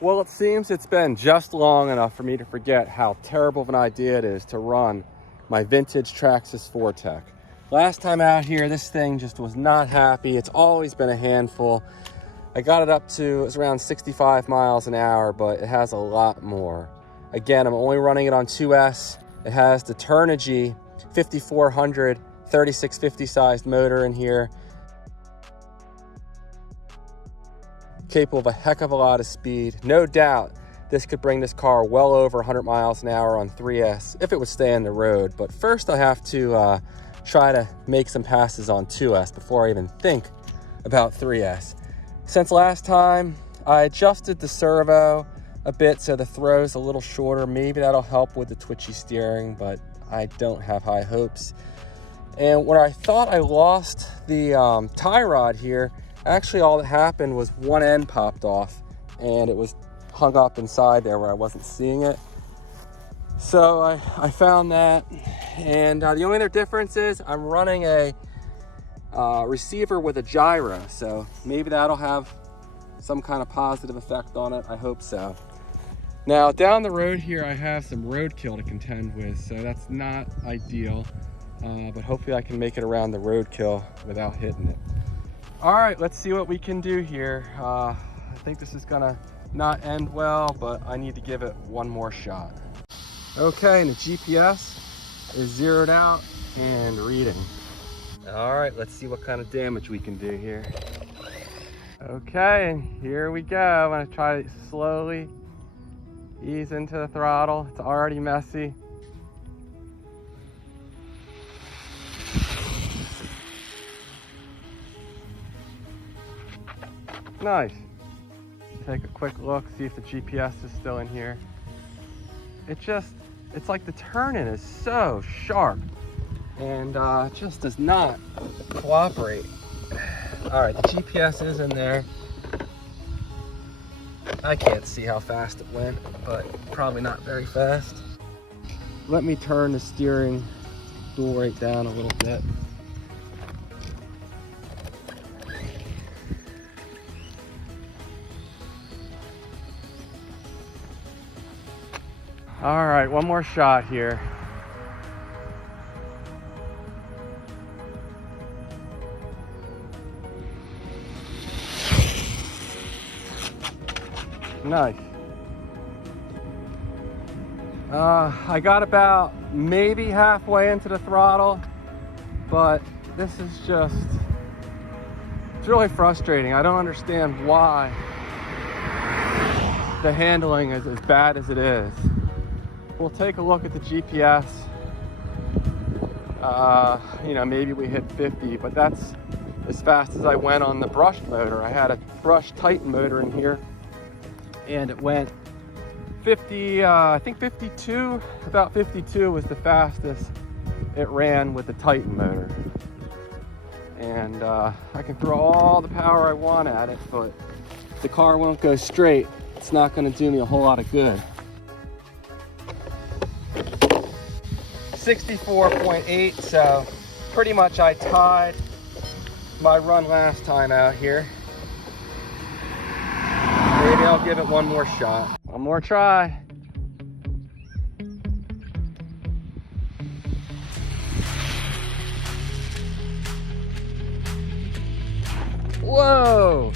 Well, it seems it's been just long enough for me to forget how terrible of an idea it is to run my vintage Traxxas 4Tech. Last time out here, this thing just was not happy. It's always been a handful. I got it up to, it's around 65 miles an hour, but it has a lot more. Again, I'm only running it on 2S. It has the Turnigy 5400 3650 sized motor in here, capable of a heck of a lot of speed. No doubt this could bring this car well over 100 miles an hour on 3S if it would stay on the road. But first I have to try to make some passes on 2S before I even think about 3S. Since last time, I adjusted the servo a bit so the throw's a little shorter. Maybe that'll help with the twitchy steering, but I don't have high hopes. And when I thought I lost the tie rod here, actually all that happened was one end popped off and it was hung up inside there where I wasn't seeing it. So I found that, and the only other difference is I'm running a receiver with a gyro, so maybe that'll have some kind of positive effect on it. I hope so. Now down the road here I have some roadkill to contend with, so that's not ideal, but hopefully I can make it around the roadkill without hitting it. All right, let's see what we can do here. I think this is gonna not end well, but I need to give it one more shot. Okay, and the GPS is zeroed out and reading. All right, let's see what kind of damage we can do here. Okay, and here we go. I'm gonna try to slowly ease into the throttle. It's already messy. Nice. Take a quick look, see if the GPS is still in here. It's like the turn-in is so sharp and just does not cooperate. All right, the GPS is in there. I can't see how fast it went, but probably not very fast. Let me turn the steering wheel right down a little bit. All right, one more shot here. Nice. I got about maybe halfway into the throttle, but this is just, it's really frustrating. I don't understand why the handling is as bad as it is. We'll take a look at the GPS. You know, maybe we hit 50, but that's as fast as I went on the brushed motor. I had a brushed Titan motor in here, and it went 50, I think 52, about 52 was the fastest it ran with the Titan motor. And I can throw all the power I want at it, but if the car won't go straight, it's not gonna do me a whole lot of good. 64.8, so pretty much I tied my run last time out here. Maybe I'll give it one more shot. One more try. Whoa!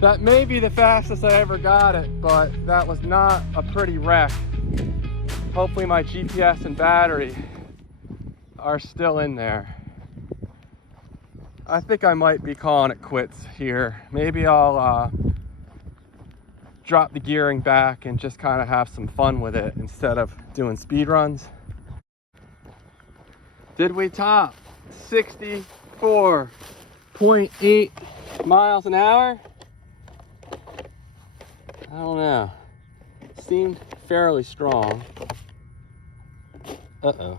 That may be the fastest I ever got it, but that was not a pretty wreck. Hopefully my GPS and battery are still in there. I think I might be calling it quits here. Maybe I'll drop the gearing back and just kind of have some fun with it instead of doing speed runs. Did we top 64.8 miles an hour? I don't know. Seemed fairly strong. Uh-oh.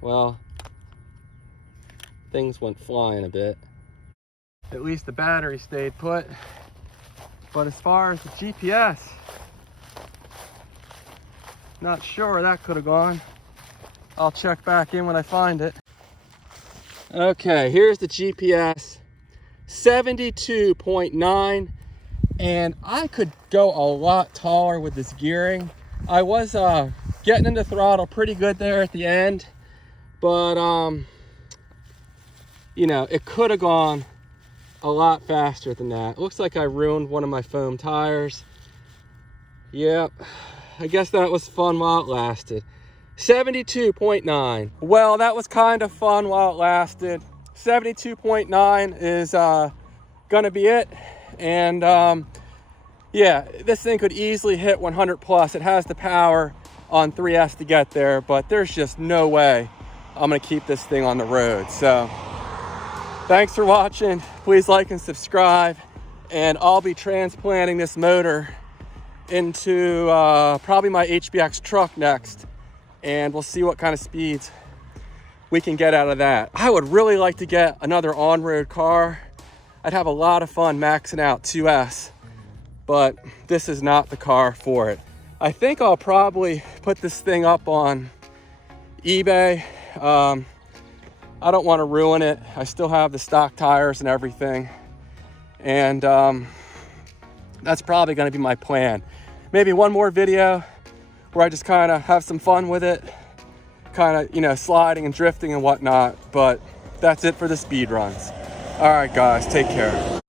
Well, things went flying a bit. At least the battery stayed put. But as far as the GPS, not sure where that could have gone. I'll check back in when I find it. Okay, here's the GPS, 72.9, and I could go a lot taller with this gearing. I was getting into throttle pretty good there at the end, but you know, it could have gone a lot faster than that. It looks like I ruined one of my foam tires. Yep, I guess that was fun while it lasted. 72.9. Well, that was kind of fun while it lasted. 72.9 is gonna be it. And yeah, this thing could easily hit 100 plus. It has the power on 3S to get there, but there's just no way I'm gonna keep this thing on the road. So thanks for watching. Please like and subscribe, and I'll be transplanting this motor into probably my HBX truck next, and we'll see what kind of speeds we can get out of that. I would really like to get another on-road car. I'd have a lot of fun maxing out 2S, but this is not the car for it. I think I'll probably put this thing up on eBay. I don't want to ruin it. I still have the stock tires and everything. And that's probably going to be my plan. Maybe one more video where I just kind of have some fun with it. Kind of, you know, sliding and drifting and whatnot. But that's it for the speed runs. All right, guys, take care.